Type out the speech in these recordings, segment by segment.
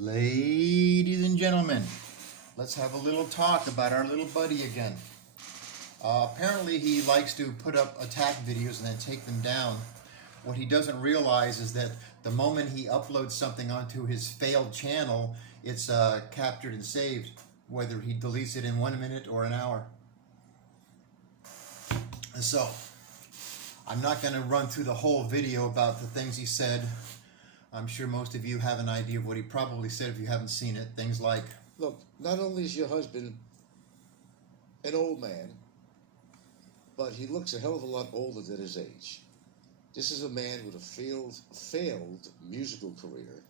Ladies and gentlemen, let's have a little talk about our little buddy again. Apparently he likes to put up attack videos and then take them down. What he doesn't realize is that the moment he uploads something onto his failed channel, it's captured and saved, whether he deletes it in 1 minute or an hour. And so, I'm not going to run through the whole video about the things he said. I'm sure most of you have an idea of what he probably said if you haven't seen it. Things like, look, not only is your husband an old man, but he looks a hell of a lot older than his age. This is a man with a failed musical career.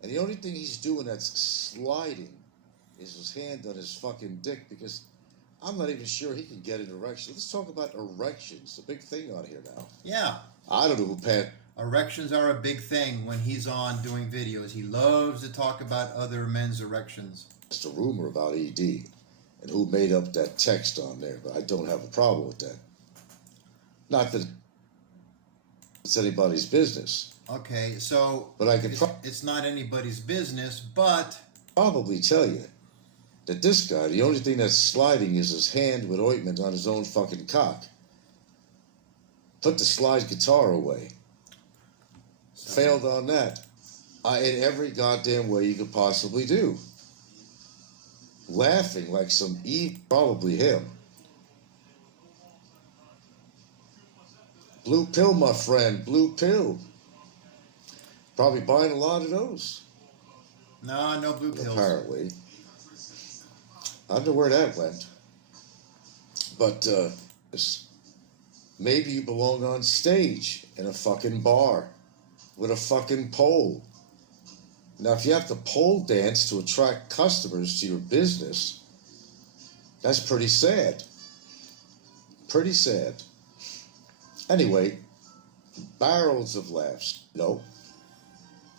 And the only thing he's doing that's sliding is his hand on his fucking dick, because I'm not even sure he can get an erection. Let's talk about erections, the big thing on here now. yeah. I don't know who Pat... Erections are a big thing when he's on doing videos. He loves to talk about other men's erections. It's a rumor about ED and who made up that text on there, but I don't have a problem with that. Not that it's anybody's business. Okay, so but I can it's not anybody's business, but probably tell you that this guy, the only thing that's sliding is his hand with ointment on his own fucking cock. Put the slide guitar away. Failed on that. In every goddamn way you could possibly do. Laughing like some probably him. Blue pill, my friend, blue pill. Probably buying a lot of those. No blue pills. Apparently. I don't know where that went. But maybe you belong on stage in a fucking bar with a fucking pole. Now, if you have to pole dance to attract customers to your business, that's pretty sad. Pretty sad. Anyway, barrels of laughs. No,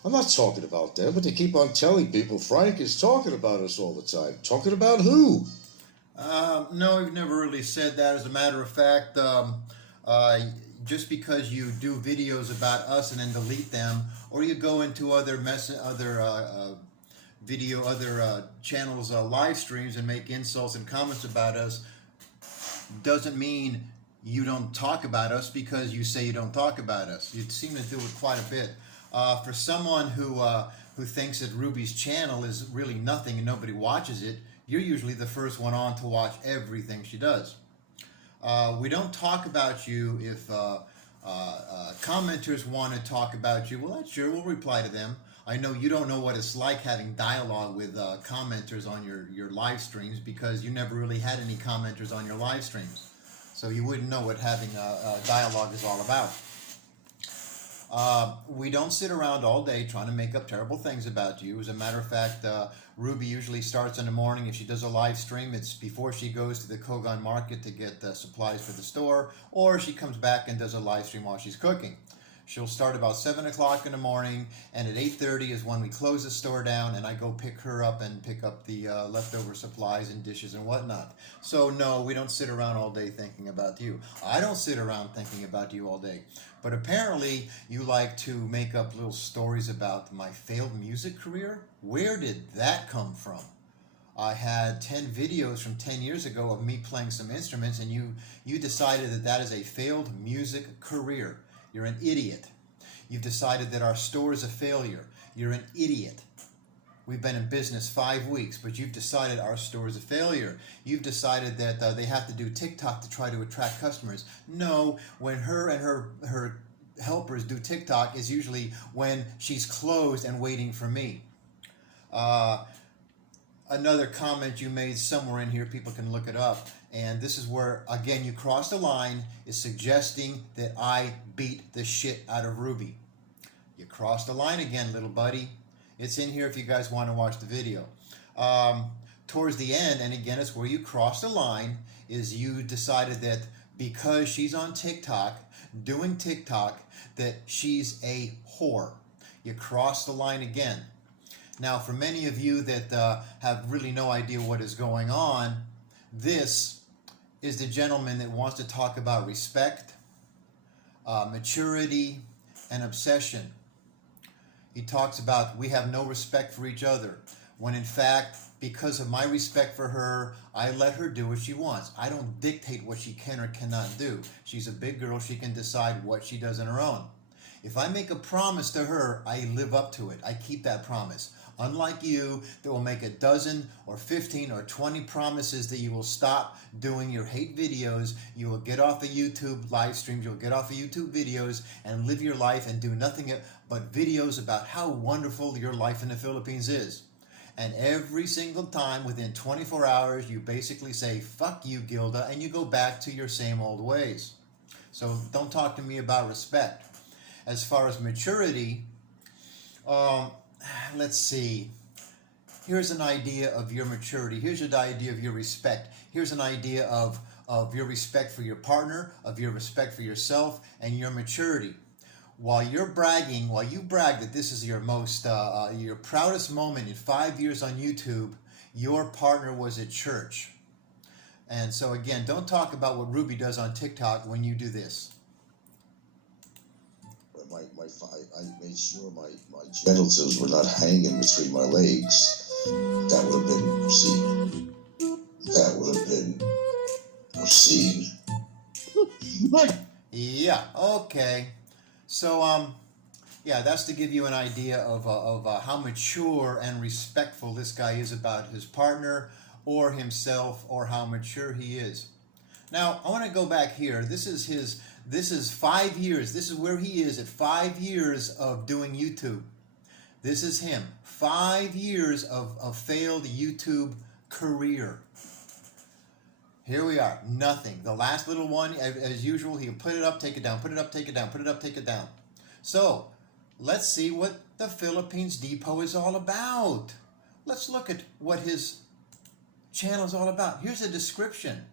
I'm not talking about them, but they keep on telling people Frank is talking about us all the time. Talking about who? No, we've never really said that. As a matter of fact, just because you do videos about us and then delete them, or you go into other channels' live streams and make insults and comments about us, doesn't mean you don't talk about us because you say you don't talk about us. You seem to do it quite a bit. For someone who thinks that Ruby's channel is really nothing and nobody watches it, you're usually the first one on to watch everything she does. We don't talk about you if commenters want to talk about you. Well, that's sure, we'll reply to them. I know you don't know what it's like having dialogue with commenters on your live streams, because you never really had any commenters on your live streams. So you wouldn't know what having a dialogue is all about. We don't sit around all day trying to make up terrible things about you. As a matter of fact, Ruby usually starts in the morning. If she does a live stream, it's before she goes to the Kogan market to get supplies for the store, or she comes back and does a live stream while she's cooking. She'll start about 7 o'clock in the morning, and at 8:30 is when we close the store down, and I go pick her up and pick up the leftover supplies and dishes and whatnot. So no, we don't sit around all day thinking about you. I don't sit around thinking about you all day. But apparently you like to make up little stories about my failed music career. Where did that come from? I had 10 videos from 10 years ago of me playing some instruments, and you decided that that is a failed music career. You're an idiot. You've decided that our store is a failure. You're an idiot. We've been in business 5 weeks, but you've decided our store is a failure. You've decided that they have to do TikTok to try to attract customers. No, when her and her helpers do TikTok is usually when she's closed and waiting for me. Another comment you made somewhere in here, people can look it up, and this is where, again, you crossed a line, is suggesting that I beat the shit out of Ruby. You crossed the line again, little buddy. It's in here if you guys want to watch the video. Towards the end, and again, it's where you crossed the line, is you decided that because she's on TikTok, doing TikTok, that she's a whore. You crossed the line again. Now, for many of you that have really no idea what is going on, this is the gentleman that wants to talk about respect, maturity, and obsession. He talks about we have no respect for each other, when in fact, because of my respect for her, I let her do what she wants. I don't dictate what she can or cannot do. She's a big girl. She can decide what she does on her own. If I make a promise to her, I live up to it. I keep that promise. Unlike you, that will make a dozen or 15 or 20 promises that you will stop doing your hate videos, you will get off the YouTube live streams, you'll get off the YouTube videos and live your life and do nothing but videos about how wonderful your life in the Philippines is. And every single time within 24 hours, you basically say, fuck you, Gilda, and you go back to your same old ways. So don't talk to me about respect. As far as maturity, let's see. Here's an idea of your maturity. Here's an idea of your respect. Here's an idea of your respect for your partner, of your respect for yourself, and your maturity. While you brag that this is your most, your proudest moment in 5 years on YouTube, your partner was at church. And so again, don't talk about what Ruby does on TikTok when you do this. I made sure my genitals were not hanging between my legs. That would have been obscene. Yeah, okay. So, yeah, that's to give you an idea of how mature and respectful this guy is about his partner or himself, or how mature he is. Now, I want to go back here. This is 5 years. This is where he is at 5 years of doing YouTube. This is him. 5 years of failed YouTube career. Here we are. Nothing. The last little one, as usual, he'll put it up, take it down, put it up, take it down, put it up, take it down. So, let's see what the Philippines Depot is all about. Let's look at what his channel is all about. Here's a description.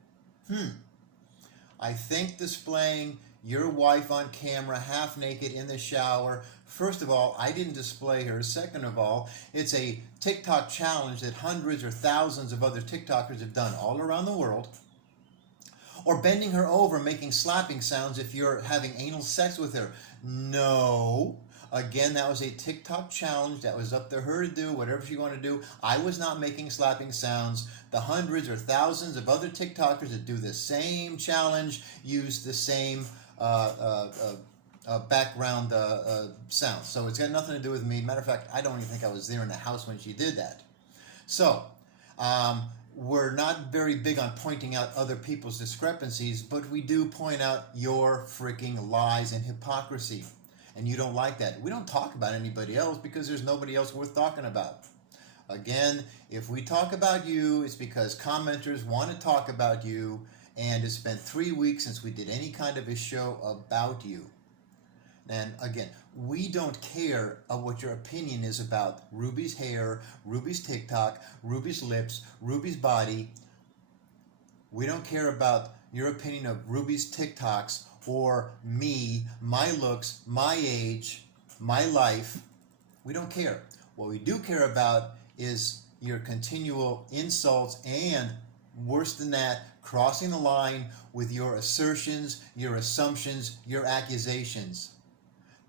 I think displaying your wife on camera half naked in the shower. First of all, I didn't display her. Second of all, it's a TikTok challenge that hundreds or thousands of other TikTokers have done all around the world. Or bending her over, making slapping sounds if you're having anal sex with her. No. Again, that was a TikTok challenge that was up to her to do whatever she wanted to do. I was not making slapping sounds. The hundreds or thousands of other TikTokers that do the same challenge use the same background sounds. So it's got nothing to do with me. Matter of fact, I don't even think I was there in the house when she did that. So, we're not very big on pointing out other people's discrepancies, but we do point out your freaking lies and hypocrisy. And you don't like that. We don't talk about anybody else because there's nobody else worth talking about. Again, if we talk about you, it's because commenters want to talk about you, and it's been 3 weeks since we did any kind of a show about you. And again, we don't care what your opinion is about Ruby's hair, Ruby's TikTok, Ruby's lips, Ruby's body. We don't care about your opinion of Ruby's TikToks or me, my looks, my age, my life. We don't care. What we do care about is your continual insults and, worse than that, crossing the line with your assertions, your assumptions, your accusations.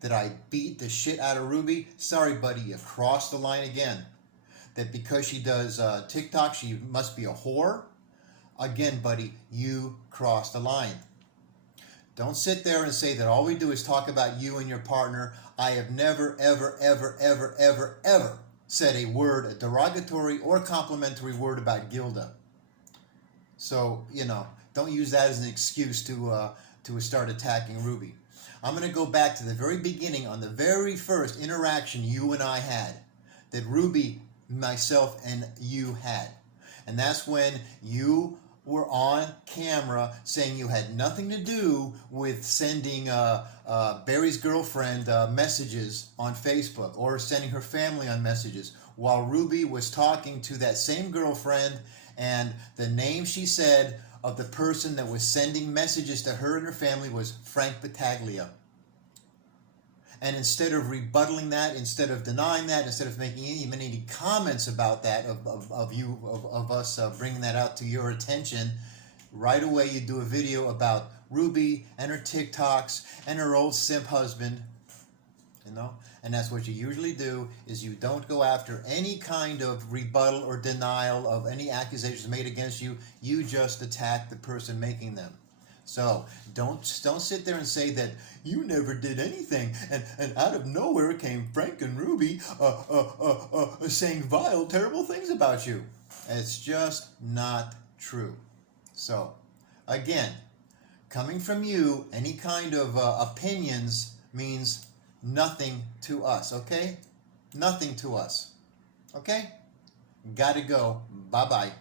That I beat the shit out of Ruby? Sorry, buddy, you crossed the line again. That because she does TikTok, she must be a whore? Again, buddy, you crossed the line. Don't sit there and say that all we do is talk about you and your partner. I have never, ever, ever, ever, ever, ever said a word, a derogatory or complimentary word about Gilda. So, don't use that as an excuse to start attacking Ruby. I'm going to go back to the very beginning on the very first interaction you and I had, that Ruby, myself, and you had. And that's when you were on camera saying you had nothing to do with sending Barry's girlfriend messages on Facebook or sending her family on messages, while Ruby was talking to that same girlfriend, and the name she said of the person that was sending messages to her and her family was Frank Battaglia. And instead of rebuttaling that, instead of denying that, instead of making even any comments about that, of us bringing that out to your attention, right away you do a video about Ruby and her TikToks and her old simp husband, And that's what you usually do, is you don't go after any kind of rebuttal or denial of any accusations made against you. You just attack the person making them. So don't sit there and say that you never did anything, and out of nowhere came Frank and Ruby saying vile, terrible things about you. It's just not true. So again, coming from you, any kind of opinions means nothing to us, okay? Nothing to us, okay? Gotta go. Bye-bye.